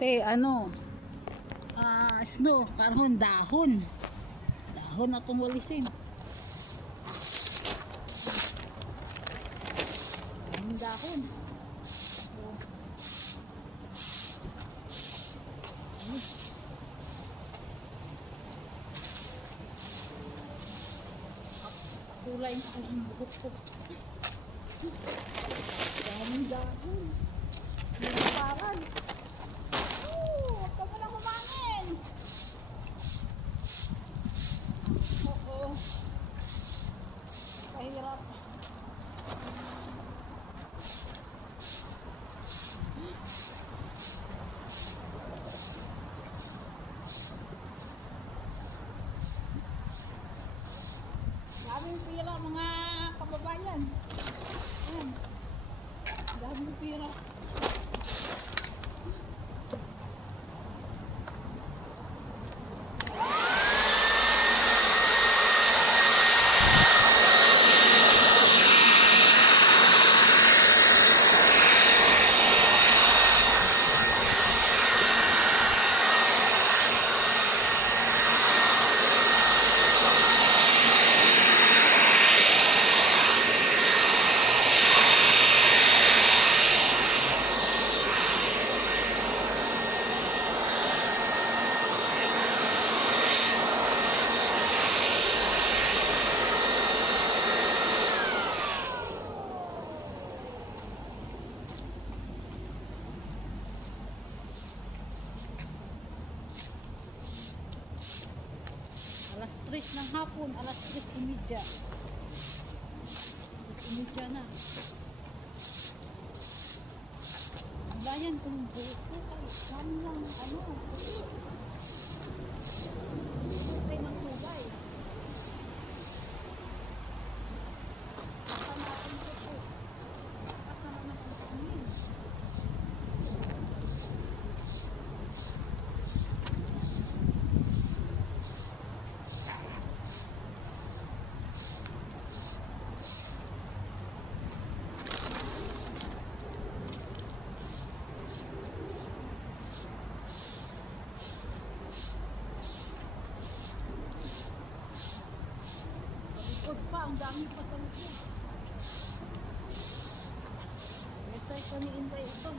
Te, ano? Ah, snow, karon dahon. Dahon akong walisin. Ang dahon. Kulay na ang buhok ko. Daming dahon. Nagparan. Pila mga kababayan. Ayan. Daming pila. Ng hapon, alas 3 imidya. Imidya na. Ang bayan kung buo ko ay saan lang, ano, Tubay ng tubay. Baka natin ito po. Baka naman ang hangin. Likod pa, ang dami pa sa likod. Mesay ko ni Inday ito.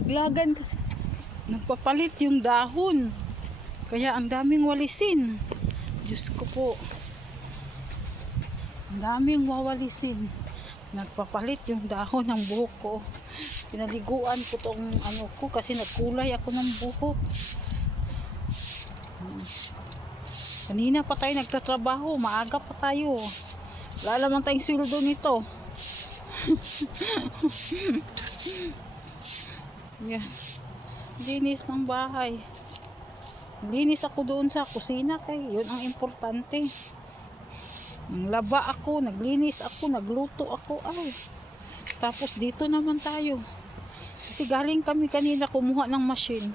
Naglaglagan kasi. Nagpapalit yung dahon. Kaya ang daming walisin. Diyos ko po. Ang daming wawalisin. Nagpapalit yung dahon ng buhok ko. Pinaliguan ko tong ano ko kasi nagkulay ako ng buhok. Kanina pa tayo nagtatrabaho. Maaga pa tayo. Wala naman tayong sweldo nito. Yan. Linis ng bahay. Linis ako doon sa kusina kay. Yun ang importante. Naglaba ako, naglinis ako, nagluto ako. Ay. Tapos dito naman tayo. Kasi galing kami kanina kumuha ng machine.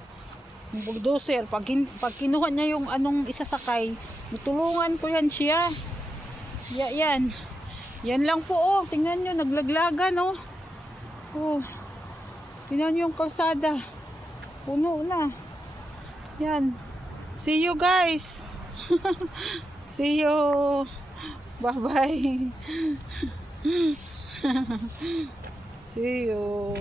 Yung bulldozer, pag, pag kinuha niya yung anong isasakay, tutulungan ko yan siya. Ya, yan. Yan lang po, oh. Tingnan nyo, naglaglagan, oh. Oh, Tingnan yung kalsada. Puno na. Yan. See you guys. See you. Bye-bye. See you.